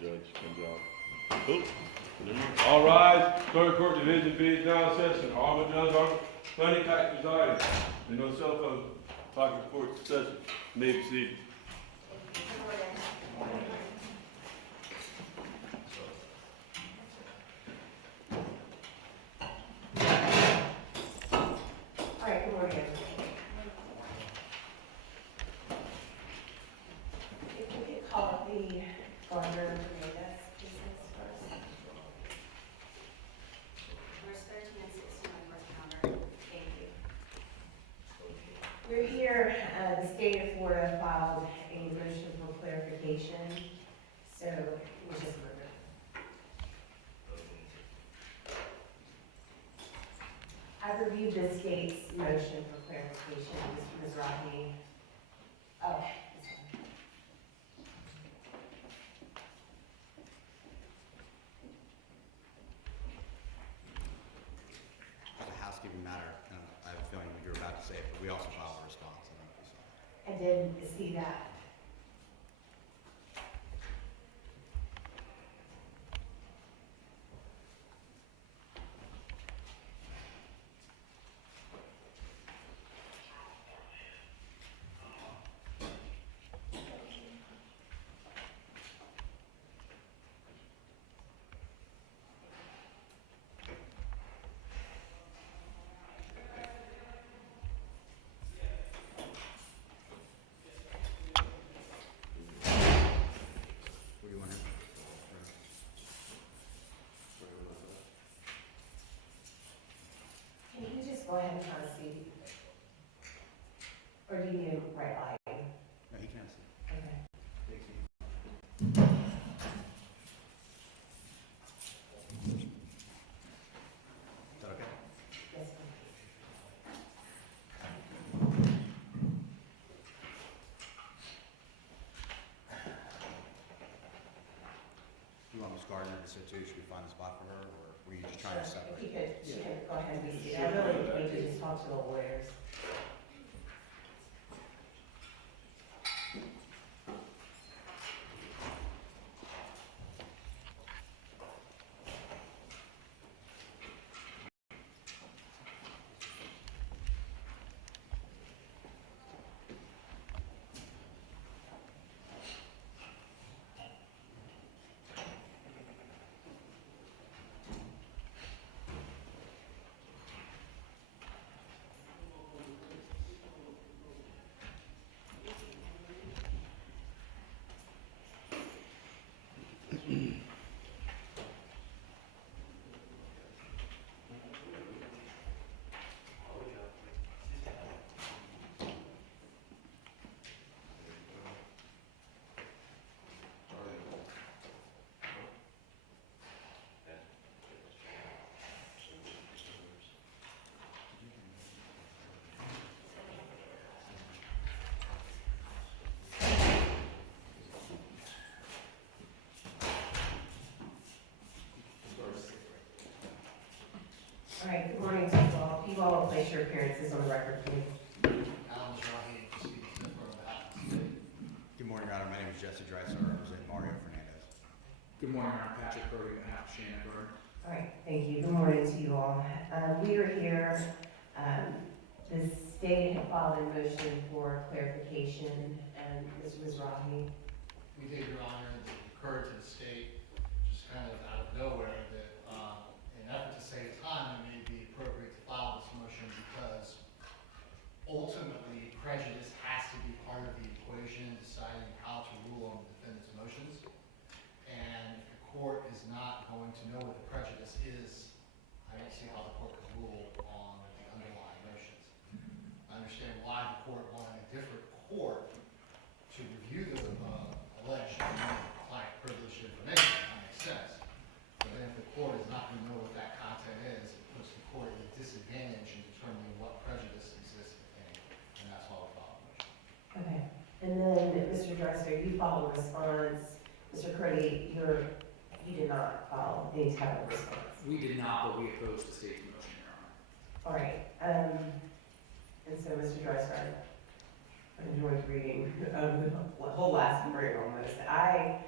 Judge. Good job. Cool. All rise. Third Court Division B is now in session. Honorable Judge Arnold, plenty tax presiding. And no cell phone. Talking court session. May proceed. All right, good morning. If we could call the Gardner Fernandez business first. Where's 13 and 16 on North Counter? Thank you. We're here, the state of Florida filed a motion for clarification, so we just move it. I reviewed the state's motion for clarification, Mr. Mizrahi. Oh, this one. As a housekeeping matter, I have a feeling what you're about to say, but we also filed a response. I don't know if you saw that. I did see that. What do you want to? Can you just go ahead and kind of see? Or do you need a red light? No, he can't see. Okay. Is that okay? Yes, Do you want Ms. Gardner to sit too? Should we find a spot for her, or were you just trying to Sure. separate? If you could, she can go ahead and be seated. I really need to just talk to the lawyers. All right, good morning to you all. If you all will place your appearances on the record, please. Good morning, Your Honor. My name is Jesse Dreiser. I represent Mario Fernandez. Good morning, I'm Patrick Brody, on behalf of Shanna Gardner. All right, thank you. Good morning to you all. We are here, the state had filed a motion for clarification, and Mr. Mizrahi. We did, Your Honor, and it occurred to the state, just kind of out of nowhere, that in an effort to save time, it may be appropriate to file this motion because ultimately prejudice has to be part of the equation in deciding how to rule on the defendant's motions. And if the court is not going to know what the prejudice is, I don't see how the court can rule on the underlying motions. I understand why the court wanted a different court to review the alleged client privileged information. That makes sense. But then if the court is not going to know what that content is, it puts the court at a disadvantage in determining what prejudice exists, if any. And that's why we filed the motion. Okay. And then, Mr. Dreiser, you filed a response. Mr. Curdy, you did not file any type of response. We did not, but we opposed the state's motion, Your Honor. All right. And so, Mr. Dreiser, I enjoyed reading the whole last word almost. I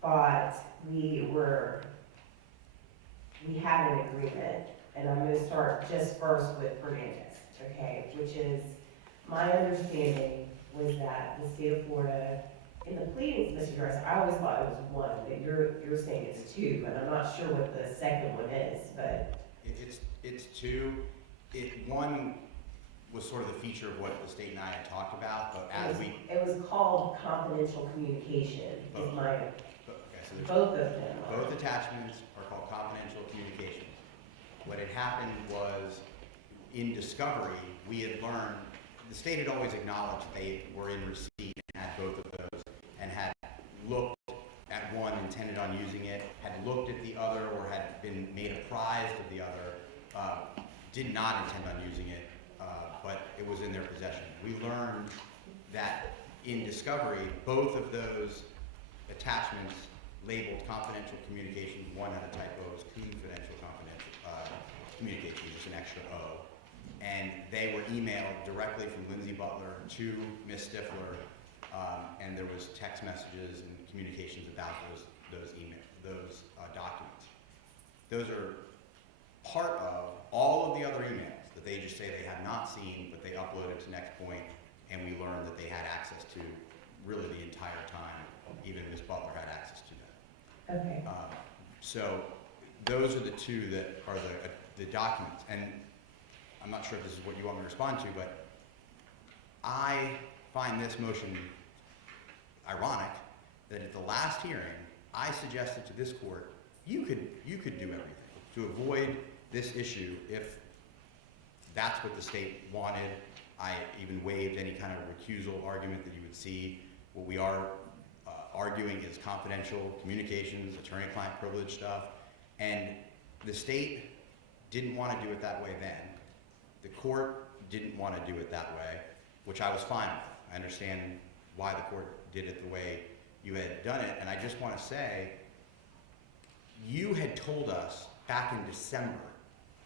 thought we had an agreement, and I'm gonna start just first with Fernandez, okay? Which is, my understanding was that the state of Florida, in the pleadings, Mr. Harris, I always thought it was one, but you're saying it's two, and I'm not sure what the second one is, but. It's two. One was sort of the feature of what the state and I had talked about, but as we. It was called confidential communication, is my, Okay, so there's both of them are. both attachments are called confidential communications. What had happened was, in discovery, we had learned, the state had always acknowledged they were in receipt and had both of those, and had looked at one, intended on using it, had looked at the other, or had been made apprised of the other, did not intend on using it, but it was in their possession. We learned that in discovery, both of those attachments labeled confidential communications, one had a typo, it was confidential communications, just an extra O. And they were emailed directly from Lindsay Butler to Ms. Stifler, and there was text messages and communications about those documents. Those are part of all of the other emails that they just say they have not seen, but they uploaded to Next Point, and we learned that they had access to really the entire time. Even Ms. Butler had access to them. Okay. So those are the two that are the documents. And I'm not sure if this is what you want me to respond to, but I find this motion ironic that at the last hearing, I suggested to this court, you could do everything to avoid this issue if that's what the state wanted. I even waived any kind of recusal argument that you would see. What we are arguing is confidential communications, attorney-client privilege stuff, and the state didn't want to do it that way then. The court didn't want to do it that way, which I was fine with. I understand why the court did it the way you had done it, and I just want to say, you had told us back in December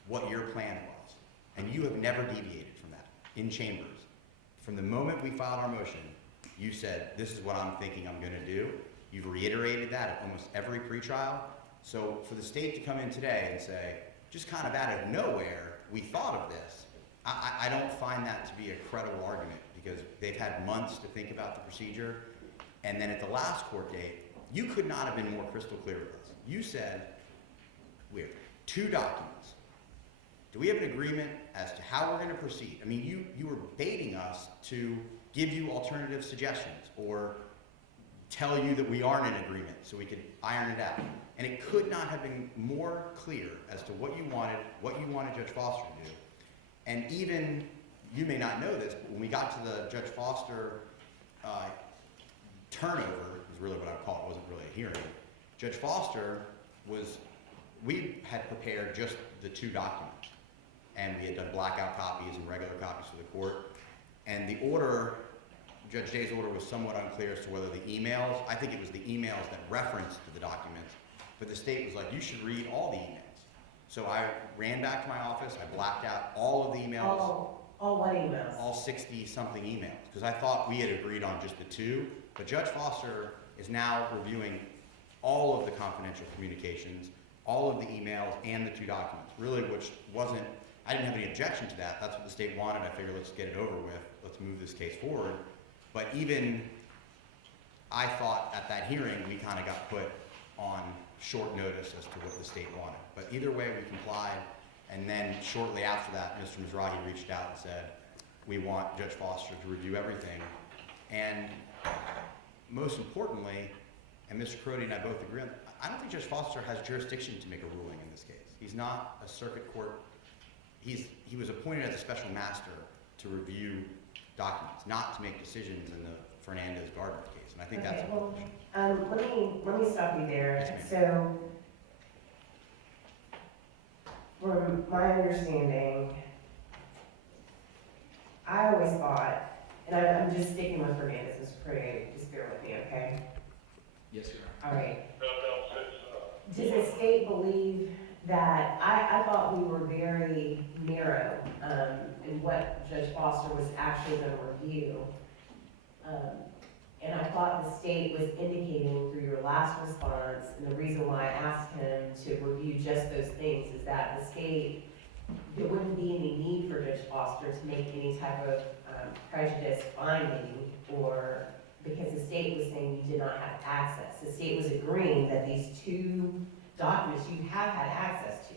what your plan was, and you have never deviated from that in chambers. From the moment we filed our motion, you said, this is what I'm thinking I'm going to do. You've reiterated that at almost every pretrial. So for the state to come in today and say, just kind of out of nowhere, we thought of this, I don't find that to be a credible argument, because they've had months to think about the procedure. And then at the last court date, you could not have been more crystal clear with us. You said, we have two documents. Do we have an agreement as to how we're going to proceed? I mean, you were baiting us to give you alternative suggestions or tell you that we aren't in agreement so we could iron it out. And it could not have been more clear as to what you wanted Judge Foster to do. And even, you may not know this, but when we got to the Judge Foster turnover, is really what I would call it, wasn't really a hearing. Judge Foster we had prepared just the two documents. And we had done blackout copies and regular copies for the court. And the order, Judge Day's order, was somewhat unclear as to whether the emails, I think it was the emails that referenced to the documents, but the state was like, you should read all the emails. So I ran back to my office, I blacked out all of the emails. All what emails? All 60-something emails, because I thought we had agreed on just the two, but Judge Foster is now reviewing all of the confidential communications, all of the emails, and the two documents, really, which wasn't, I didn't have any objection to that. That's what the state wanted. I figured, let's get it over with. Let's move this case forward. But even I thought at that hearing, we kind of got put on short notice as to what the state wanted. But either way, we complied. And then shortly after that, Mr. Mizrahi reached out and said, we want Judge Foster to review everything. And most importantly, and Mr. Crody and I both agree on, I don't think Judge Foster has jurisdiction to make a ruling in this case. He's not a circuit court. He was appointed as a special master to review documents, not to make decisions in the Fernandez-Gardner case. And I think that's well, let me stop you there. Yes, So, from my understanding, I always thought, and I'm just sticking with Fernandez, Mr. Crody, just bear with me, okay? Yes, Your Honor. All right. Does the state believe that, I thought we were very narrow in what Judge Foster was actually going to review. And And I thought the state was indicating through your last response, and the reason why I asked him to review just those things is that the state, there wouldn't be any need for Judge Foster to make any type of prejudice finding, or, because the state was saying you did not have access. The state was agreeing that these two documents you have had access to,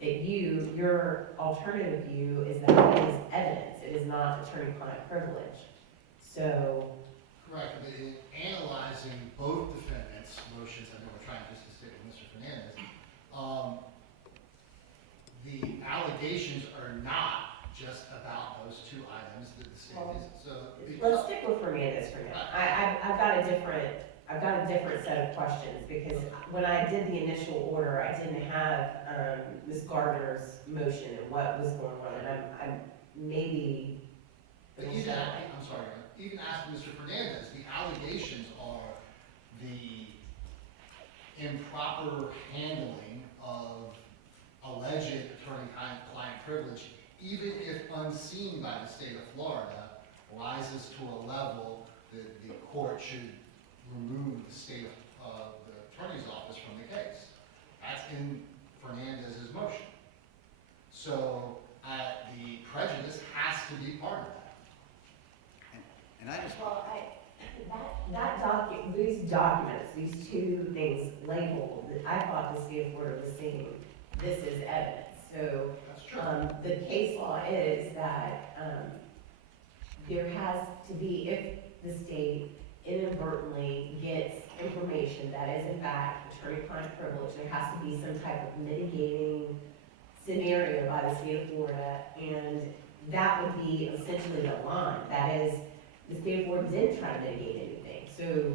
that your alternative view is that it is evidence, it is not attorney-client privilege. So, Correct, but in analyzing both defendants' motions, I know we're trying just to stick with Mr. Fernandez, the allegations are not just about those two items that the state Well, is, so. let's stick with Fernandez for now. I've got a different set of questions, because when I did the initial order, I didn't have, Ms. Gardner's motion and what was going on, and I'm maybe. But even, I'm sorry, even asking Mr. Fernandez, the allegations are the improper handling of alleged attorney-client privilege, even if unseen by the state of Florida, rises to a level that the court should remove the state of the attorney's office from the case. That's in Fernandez's motion. So, the prejudice has to be part of that. And I just, Well, these documents, these two things labeled, I thought the state of Florida was saying, this is evidence. So, That's true. the case law is that, there has to be, if the state inadvertently gets information that is in fact attorney-client privilege, there has to be some type of mitigating scenario by the state of Florida, and that would be essentially the line. That is, the state of Florida didn't try to mitigate anything. So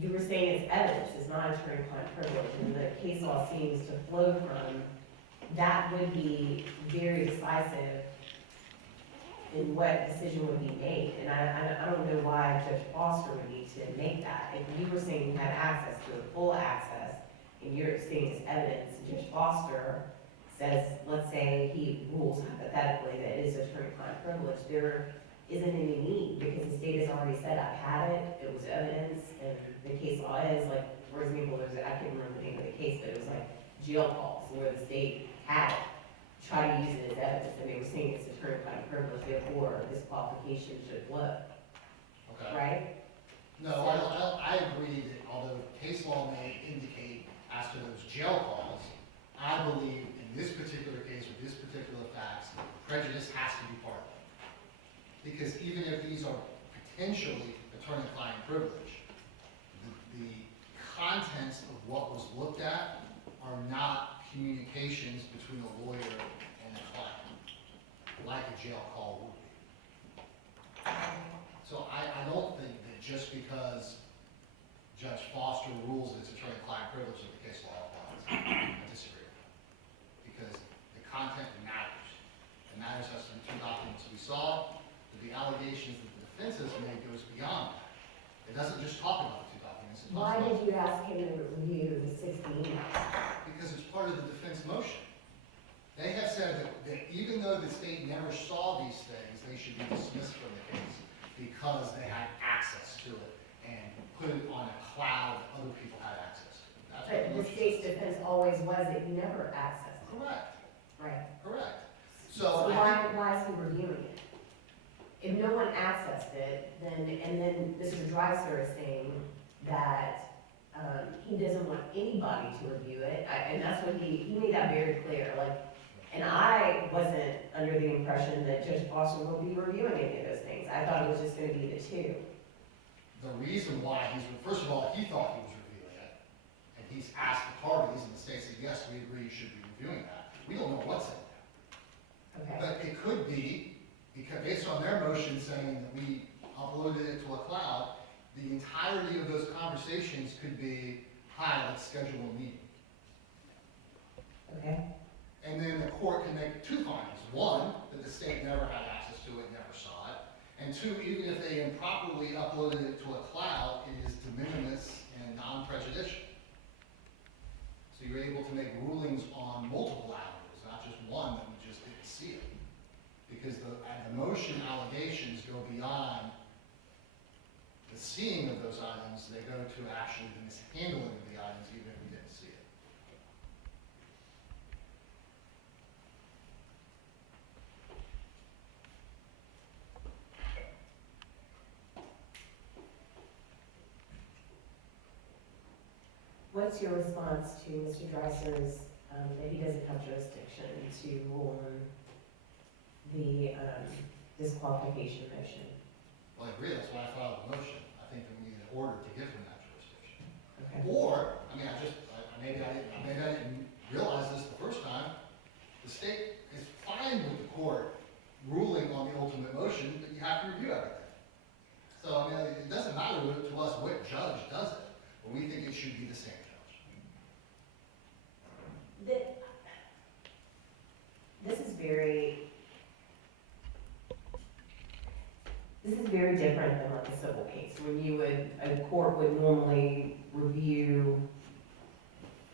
you were saying it's evidence, it's not attorney-client privilege, and the case law seems to flow from, that would be very decisive in what decision would be made. And I don't know why Judge Foster would need to make that. If you were saying you had access to it, full access, and you're saying it's evidence, and Judge Foster says, let's say he rules hypothetically that it is attorney-client privilege, there isn't any need, because the state has already said, I've had it, it was evidence, and the case law is, like, for example, I can't remember the name of the case, but it was like jail calls, where the state had it, try to use it as evidence, and they were saying it's attorney-client privilege, therefore this qualification should flow, Okay. right? No, I agree that although case law may indicate as to those jail calls, I believe in this particular case with this particular facts, prejudice has to be part of it. Because even if these are potentially attorney-client privilege, the contents of what was looked at are not communications between a lawyer and a client, like a jail call would be. So I don't think that just because Judge Foster rules that it's attorney-client privilege that the case law applies. I disagree. Because the content matters. It matters as to the two documents we saw, but the allegations that the defense has made goes beyond that. It doesn't just talk about the two documents. It talks Why about, did you ask him to review the 16 emails? because it's part of the defense motion. They have said that even though the state never saw these things, they should be dismissed from the case because they had access to it and put it on a cloud that other people had access to. That's what But the motion state's says. defense always was that you never accessed it. Correct, Right. correct. So So why is he reviewing it? If no one accessed it, and then Mr. Dreiser is saying that, he doesn't want anybody to review it, and that's what he made that very clear, like, and I wasn't under the impression that Judge Foster would be reviewing any of those things. I thought it was just gonna be the two. the reason why first of all, he thought he was reviewing it, and he's asked the parties, and the state said, yes, we agree you should be reviewing that. We don't know what's in there. Okay. But it could be, because based on their motion saying that we uploaded it to a cloud, the entirety of those conversations could be, hi, let's schedule a meeting. Okay. And then the court can make two findings. One, that the state never had access to it, never saw it. And two, even if they improperly uploaded it to a cloud, it is de minimis and non-prejudicial. So you're able to make rulings on multiple avenues, not just one that we just didn't see it. Because the motion allegations go beyond the seeing of those items, they go to actually the mishandling of the items, even if we didn't see it. What's your response to Mr. Dreiser's, that he doesn't have jurisdiction to rule on the, disqualification motion? Well, I agree, that's why I filed the motion. I think that we need an order to give him that jurisdiction. Okay. Or, I mean, maybe I didn't realize this the first time, the state is fine with the court ruling on the ultimate motion, but you have to review everything. So, I mean, it doesn't matter to us what judge does it, but we think it should be the same judge. This is very different than like a civil case, when a court would normally review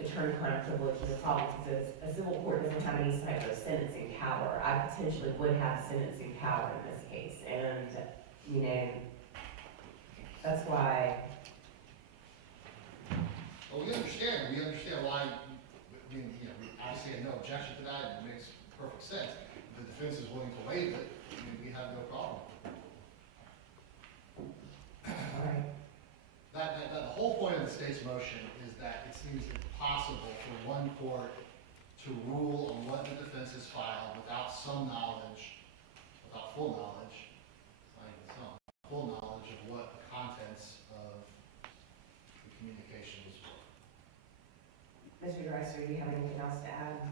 attorney-client privilege as a problem, because a civil court doesn't have any type of sentencing power. I potentially would have sentencing power in this case, and, you know, that's why. Well, we understand why, we obviously have no objection to that, and it makes perfect sense. If the defense is willing to waive it, I mean, we have no problem. All right. The whole point of the state's motion is that it seems impossible for one court to rule on what the defense has filed without some knowledge, without full knowledge, not even some, full knowledge of what the contents of the communication was for. Mr. Dreiser, do you have anything else to add?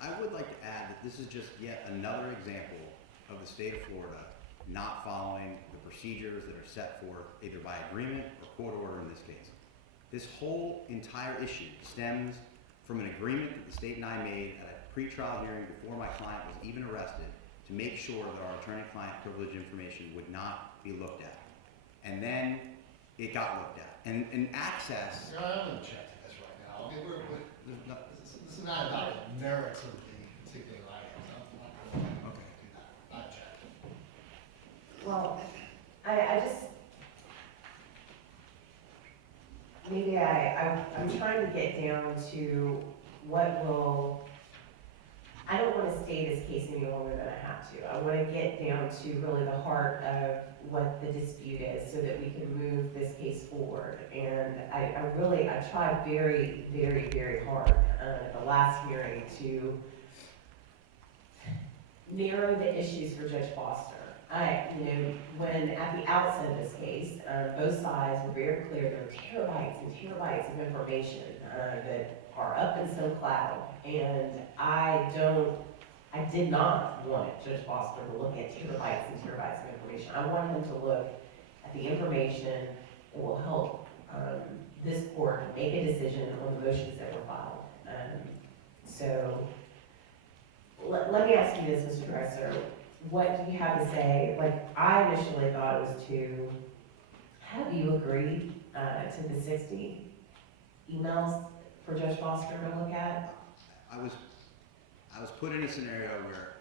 I would like to add that this is just yet another example of the state of Florida not following the procedures that are set forth either by agreement or court order in this case. This whole entire issue stems from an agreement that the state and I made at a pretrial hearing before my client was even arrested to make sure that our attorney-client privilege information would not be looked at. And then it got looked at. And access. I'm going to check this right now. I mean, this is not about the merits of the particular items. I'm not going to do that. Not check. Well, I just, maybe I'm trying to get down to what will, I don't want to stay this case any longer than I have to. I want to get down to really the heart of what the dispute is so that we can move this case forward. And I tried very, very, very hard at the last hearing to narrow the issues for Judge Foster. When at the outset of this case, both sides were very clear there are terabytes and terabytes of information that are up in some cloud, and I did not want Judge Foster to look at terabytes and terabytes of information. I want him to look at the information that will help this court make a decision on the motions that were filed. So let me ask you this, Mr. Dreiser. What do you have to say? Like, I initially thought it was to have you agree to the 60 emails for Judge Foster to look at. I was put in a scenario where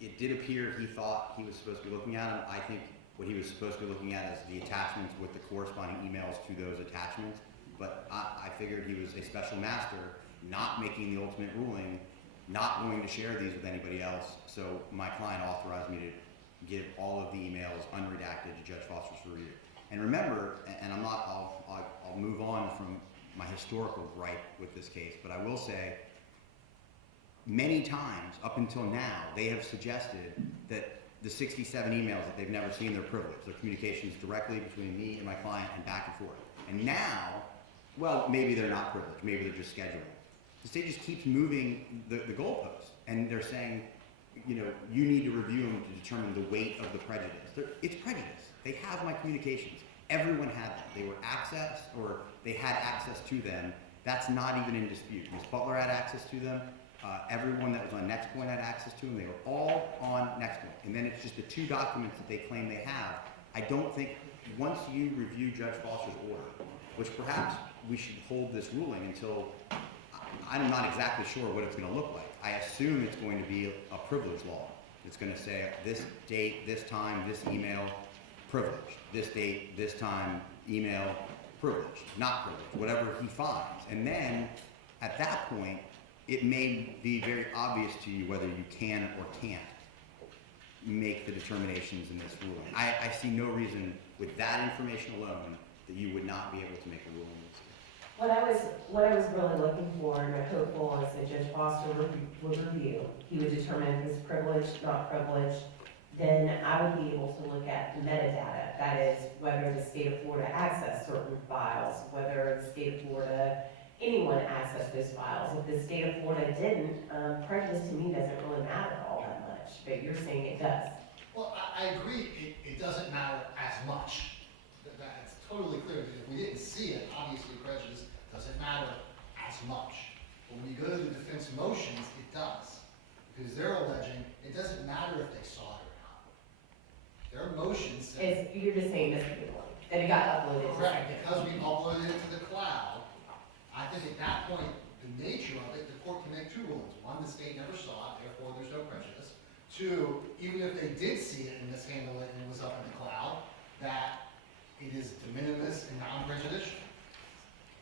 it did appear he thought he was supposed to be looking at them. I think what he was supposed to be looking at is the attachments with the corresponding emails to those attachments. But I figured he was a special master, not making the ultimate ruling, not going to share these with anybody else. So my client authorized me to give all of the emails unredacted to Judge Foster's review. And remember, and I'll move on from my historical gripe with this case, but I will say, many times up until now, they have suggested that the 67 emails that they've never seen, they're privileged. They're communications directly between me and my client and back and forth. And now, well, maybe they're not privileged, maybe they're just scheduling. The state just keeps moving the goalposts, and they're saying, you need to review them to determine the weight of the prejudice. It's prejudice. They have my communications. Everyone had them. They were accessed, or they had access to them. That's not even in dispute. Ms. Butler had access to them. Everyone that was on Next Point had access to them. They were all on Next Point. And then it's just the two documents that they claim they have. I don't think, once you review Judge Foster's order, which perhaps we should hold this ruling until, I'm not exactly sure what it's going to look like. I assume it's going to be a privilege law. It's going to say this date, this time, this email. privileged. This date, this time, email, privileged, not privileged, whatever he finds. And then, at that point, it may be very obvious to you whether you can or can't make the determinations in this ruling. I see no reason with that information alone that you would not be able to make a ruling. What I was really looking for and hopeful is that Judge Foster would review. He would determine if it's privileged, not privileged. Then I would be able to look at the metadata. That is, whether the state of Florida accessed certain files, whether the state of Florida, anyone accessed those files. If the state of Florida didn't, prejudice to me doesn't really matter all that much, but you're saying it does. Well, I agree, it doesn't matter as much. That's totally clear. If we didn't see it, obviously prejudice doesn't matter as much. But when you go to the defense motions, it does. Because they're alleging it doesn't matter if they saw it or not. Their motions say. You're just saying this that it got uploaded. Correct, because we uploaded it to the cloud, I think at that point, the nature of it, the court can make two rulings. One, the state never saw it, therefore there's no prejudice. Two, even if they did see it and mishandle it and it was up in the cloud, that it is de minimis and non-prejudicial.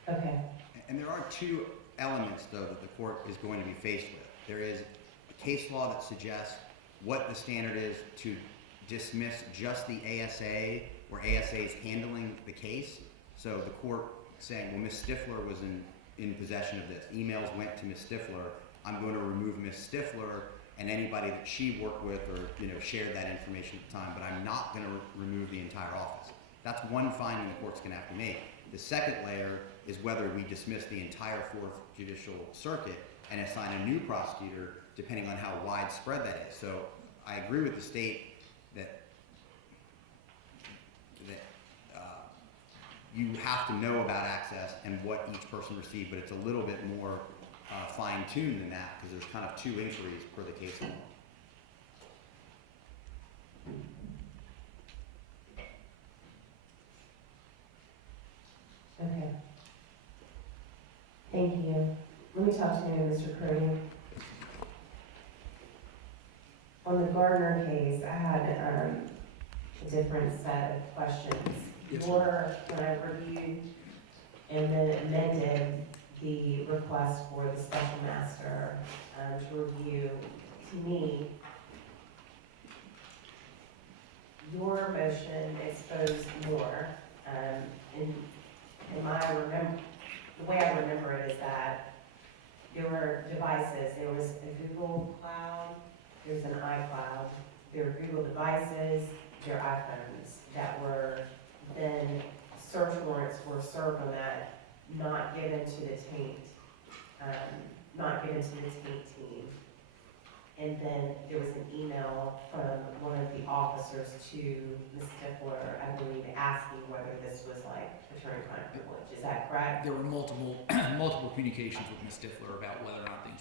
Okay. And there are two elements, though, that the court is going to be faced with. There is a case law that suggests what the standard is to dismiss just the ASA, where ASA is handling the case. So the court saying, well, Ms. Stifler was in possession of this. Emails went to Ms. Stifler. I'm going to remove Ms. Stifler and anybody that she worked with or shared that information at the time, but I'm not going to remove the entire office. That's one finding the court's going to have to make. The second layer is whether we dismiss the entire Fourth Judicial Circuit and assign a new prosecutor, depending on how widespread that is. So I agree with the state that you have to know about access and what each person received, but it's a little bit more fine-tuned than that because there's kind of two inquiries per the case law. Okay. Thank you. Let me talk to you, Mr. Crody. On the Gardner case, I had a different set of questions. Yes, Or when I reviewed and then amended the request for the special master to review, to me, your motion exposed more. The way I remember it is that there were devices. There was a Google Cloud, there's an iCloud, there were Google devices, there are iPhones that were then search warrants were served on that, not given to the taint team. And then there was an email from one of the officers to Ms. Stifler, I believe, asking whether this was like attorney-client privilege. Is that correct? There were multiple communications with Ms. Stifler about whether or not things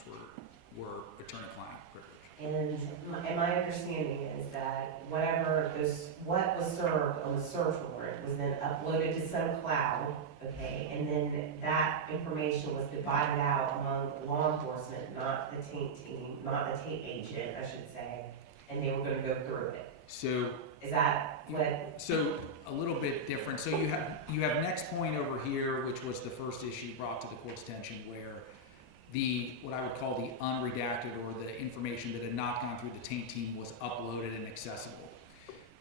were attorney-client privilege. And my understanding is that what was served on the search warrant was then uploaded to some cloud, okay, and then that information was divided out among law enforcement, not the taint team, not the taint agent, I should say, and they were gonna go through it. So, Is that what? so a little bit different. So you have next point over here, which was the first issue brought to the court's attention, where what I would call the unredacted or the information that had not gone through the taint team was uploaded and accessible.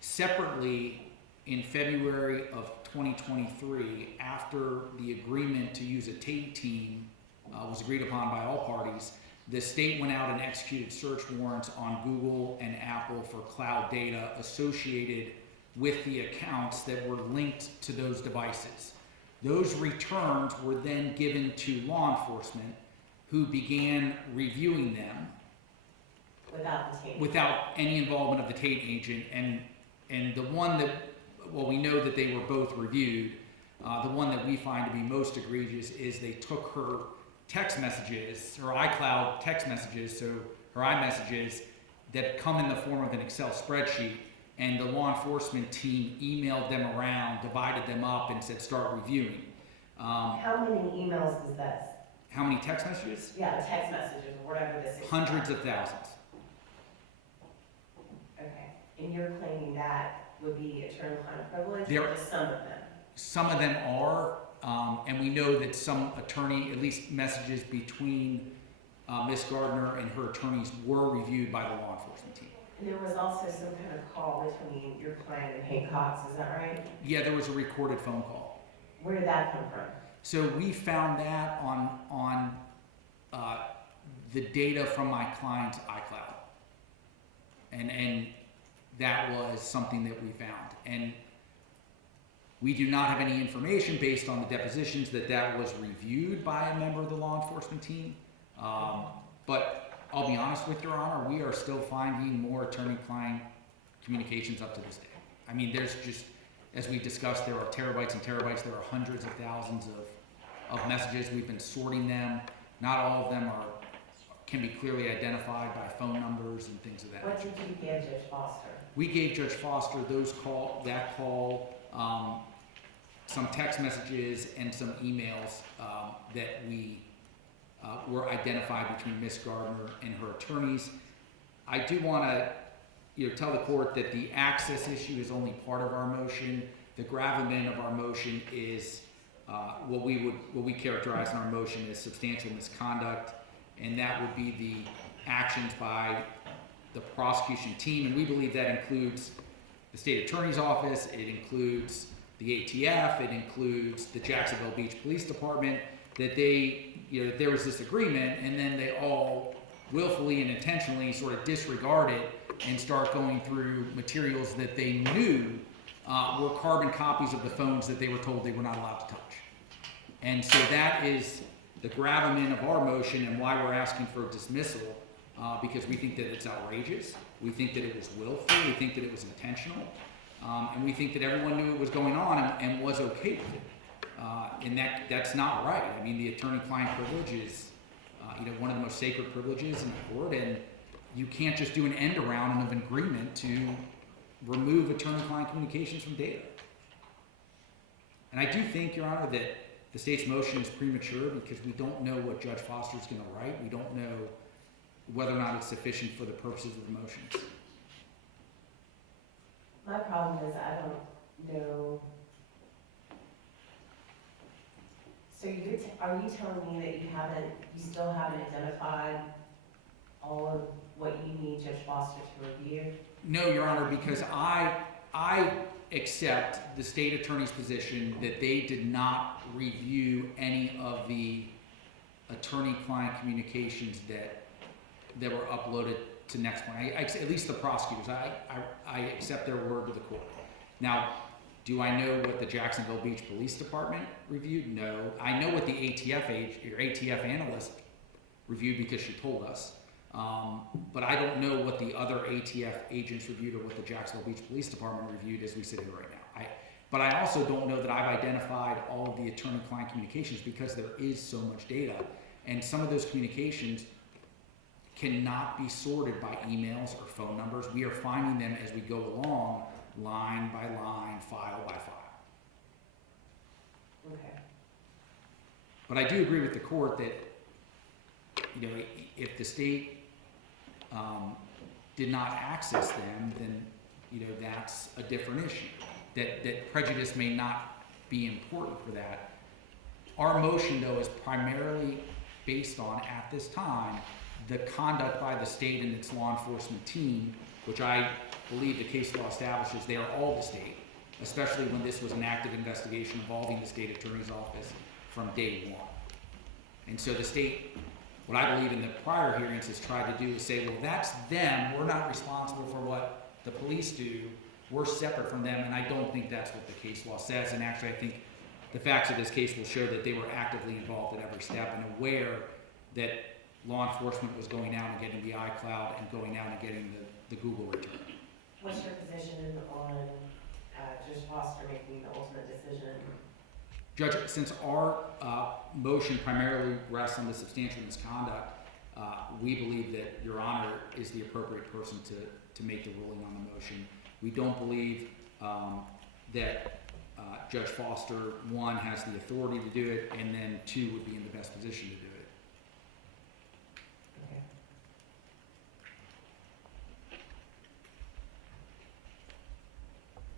Separately, in February of 2023, after the agreement to use a taint team was agreed upon by all parties, the state went out and executed search warrants on Google and Apple for cloud data associated with the accounts that were linked to those devices. Those returns were then given to law enforcement, who began reviewing them Without the taint. without any involvement of the taint agent. And the one that, well, we know that they were both reviewed. The one that we find to be most egregious is they took her text messages, her iCloud text messages, so her iMessages that come in the form of an Excel spreadsheet, and the law enforcement team emailed them around, divided them up, and said start reviewing. How many emails was this? How many text messages? Yeah, the text messages, or whatever this is. Hundreds of thousands. Okay, and you're claiming that would be attorney-client privilege, There- or just some of them? Some of them are, and we know that some attorney, at least messages between Ms. Gardner and her attorneys were reviewed by the law enforcement team. And there was also some kind of call between your client and Hank Cox, is that right? Yeah, there was a recorded phone call. Where did that come from? So we found that on the data from my client's iCloud. And that was something that we found. And we do not have any information based on the depositions that was reviewed by a member of the law enforcement team. But I'll be honest with Your Honor, we are still finding more attorney-client communications up to this day. I mean, there's just, as we discussed, there are terabytes and terabytes, there are hundreds of thousands of messages. We've been sorting them. Not all of them can be clearly identified by phone numbers and things of that What nature. did you give Judge Foster? We gave Judge Foster that call, some text messages and some emails that we were identified between Ms. Gardner and her attorneys. I do want to tell the court that the access issue is only part of our motion. The gravamen of our motion is what we characterize in our motion as substantial misconduct, and that would be the actions by the prosecution team, and we believe that includes the state attorney's office, it includes the ATF, it includes the Jacksonville Beach Police Department, that there was this agreement, and then they all willfully and intentionally sort of disregard it and start going through materials that they knew were carbon copies of the phones that they were told they were not allowed to touch. And so that is the gravamen of our motion and why we're asking for dismissal, because we think that it's outrageous, we think that it was willful, we think that it was intentional, and we think that everyone knew it was going on and was okay with it. And that's not right. I mean, the attorney-client privilege is one of the most sacred privileges in the court, and you can't just do an end around of an agreement to remove attorney-client communications from data. And I do think, Your Honor, that the state's motion is premature because we don't know what Judge Foster is going to write. We don't know whether or not it's sufficient for the purposes of the motions. My problem is I don't know. So are you telling me that you still haven't identified all of what you need Judge Foster to review? No, Your Honor, because I accept the state attorney's position that they did not review any of the attorney-client communications that were uploaded to Next Point. At least the prosecutors. I accept their word to the court. Now, do I know what the Jacksonville Beach Police Department reviewed? No. I know what the ATF analyst reviewed because she told us. But I don't know what the other ATF agents reviewed or what the Jacksonville Beach Police Department reviewed as we sit here right now. But I also don't know that I've identified all of the attorney-client communications because there is so much data. And some of those communications cannot be sorted by emails or phone numbers. We are finding them as we go along, line by line, file by file. Okay. But I do agree with the court that, if the state did not access them, then, that's a different issue. That prejudice may not be important for that. Our motion, though, is primarily based on, at this time, the conduct by the state and its law enforcement team, which I believe the case law establishes they are all the state, especially when this was an active investigation involving the state attorney's office from day one. And so the state, what I believe in the prior hearings has tried to do is say, well, that's them, we're not responsible for what the police do, we're separate from them, and I don't think that's what the case law says, and actually I think the facts of this case will show that they were actively involved at every step and aware that law enforcement was going out and getting the iCloud and going out and getting the Google return. What's your position on Judge Foster making the ultimate decision? Judge, since our motion primarily rests on the substantial misconduct, we believe that Your Honor is the appropriate person to make the ruling on the motion. We don't believe that Judge Foster, one, has the authority to do it, and then two, would be in the best position to do it.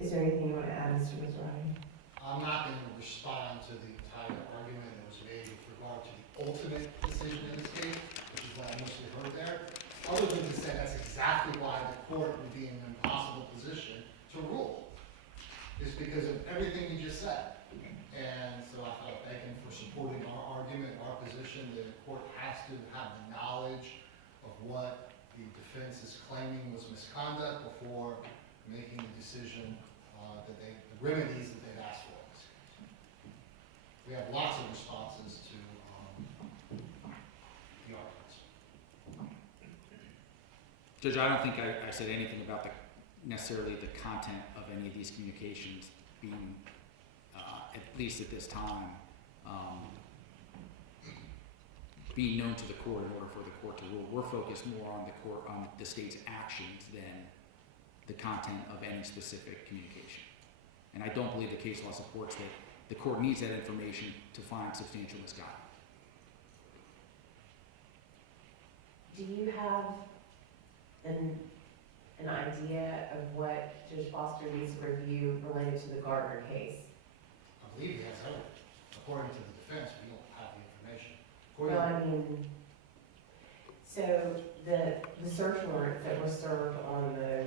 Okay. Is there anything you want to add, Mr. Mizrahi? I'm not going to respond to the entire argument that was made with regard to the ultimate decision in this case, which is what I mostly heard there, other than to say that's exactly why the court would be in an impossible position to rule, is because of everything you just said. And so I felt begging for supporting our argument, our position, that the court has to have the knowledge of what the defense is claiming was misconduct before making the decision the remedies that they've asked for in this case. We have lots of responses to the arguments. Judge, I don't think I said anything about necessarily the content of any of these communications being, at least at this time, being known to the court in order for the court to rule. We're focused more on the state's actions than the content of any specific communication. And I don't believe the case law supports that the court needs that information to find substantial misconduct. Do you have an idea of what Judge Foster needs to review related to the Gardner case? I believe he has everything. According to the defense, we don't have the information. Well, I mean, so the search warrants that were served on the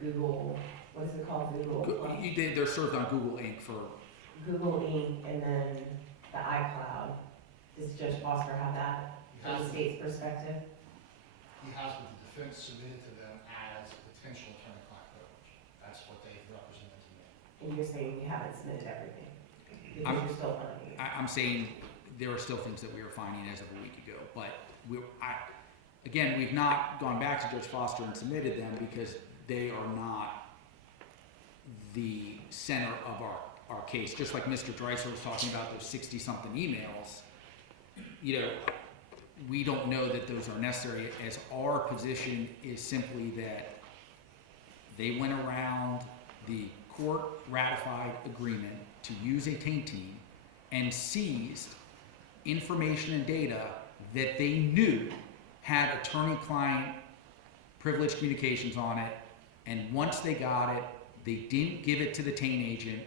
Google, what's it called, Google? They're served on Google Inc. for, Google Inc. and then the iCloud. Does Judge Foster have that from the state's perspective? He has what the defense submitted to them as potential attorney-client privilege. That's what they've represented to me. And you're saying you haven't submitted everything? Because I'm- you're still finding it? I'm saying there are still things that we are finding as of a week ago, but again, we've not gone back to Judge Foster and submitted them because they are not the center of our case. Just like Mr. Dreiser was talking about those 60-something emails, we don't know that those are necessary, as our position is simply that they went around the court ratified agreement to use a taint team and seized information and data that they knew had attorney-client privileged communications on it, and once they got it, they didn't give it to the taint agent,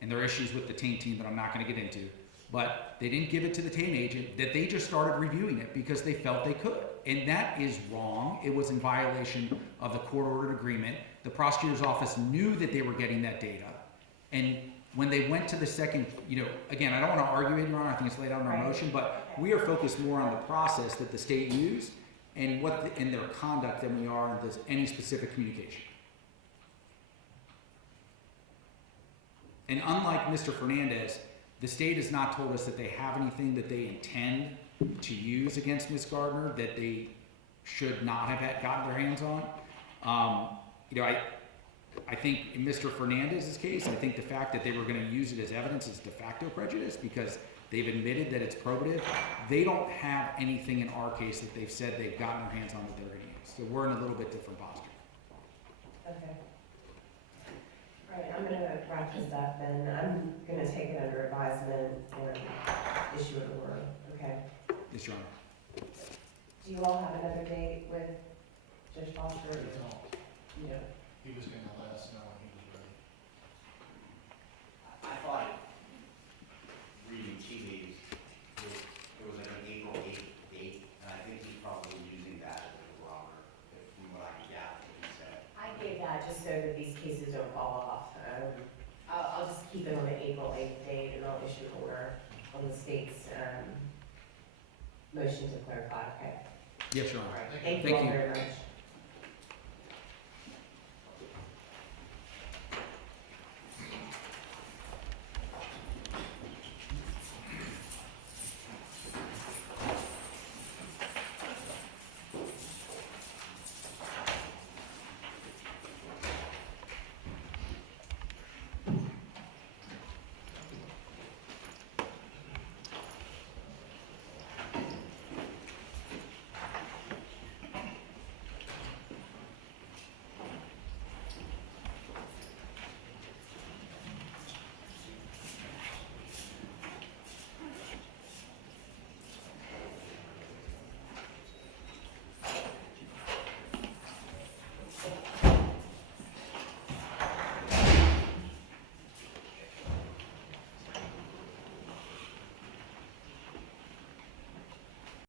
and there are issues with the taint team that I'm not going to get into, but they didn't give it to the taint agent, that they just started reviewing it because they felt they could. And that is wrong. It was in violation of the court-ordered agreement. The prosecutor's office knew that they were getting that data, and when they went to the second, again, I don't want to argue it, Your Honor, I think it's laid out in our Right. motion, but we are focused more on the process that the state used and in their conduct than we are in any specific communication. And unlike Mr. Fernandez, the state has not told us that they have anything that they intend to use against Ms. Gardner that they should not have gotten their hands on. I think in Mr. Fernandez's case, I think the fact that they were going to use it as evidence is de facto prejudice because they've admitted that it's probative. They don't have anything in our case that they've said they've gotten their hands on that they're going to use. So we're in a little bit different posture. Okay. All right, I'm gonna wrap this up, and I'm gonna take it under advisement and issue an order, okay? Yes, Your Honor. Do you all have another date with Judge Foster? We don't. You know, He was going to let us know when he was ready. I thought, reading tea leaves, it was like an April 8th date, and I think he's probably using that as a barometer, from what I can gather what he said. I gave that just so that these cases don't fall off. I'll just keep it on the April 8th date, and I'll issue an order on the state's motion to clarify, okay? Yes, Your All Honor. right, thank you Thank all you. very much.